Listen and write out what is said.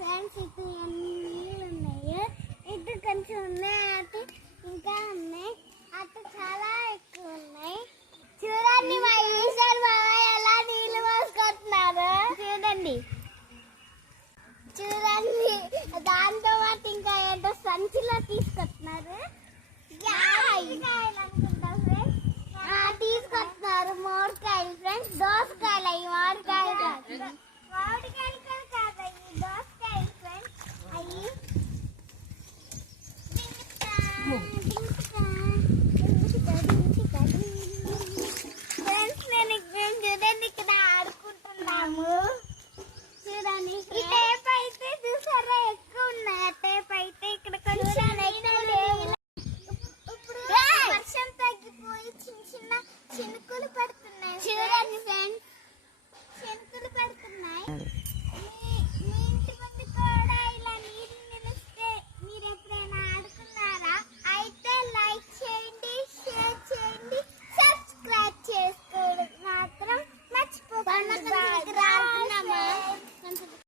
Friends ఇటు అన్నీ ఉన్నాయి, ఇటు కొంచెం ఉన్నాయి, అటు ఇంకా ఉన్నాయి, అటు చాలా ఎక్కువ ఉన్నాయి. చూడండి మా ఈశ్వర్ బాబా ఎలా నీళ్ళు పోసుకుంటున్నారు. చూడండి చూడండి దాంతో పాటు ఇంకా ఏంటో సంచిలో తీసుకొస్తున్నారు. తీసుకొస్తున్నారు మామిడికాయలు ఫ్రెండ్స్, దోసకాయలు అవి మామిడికాయలు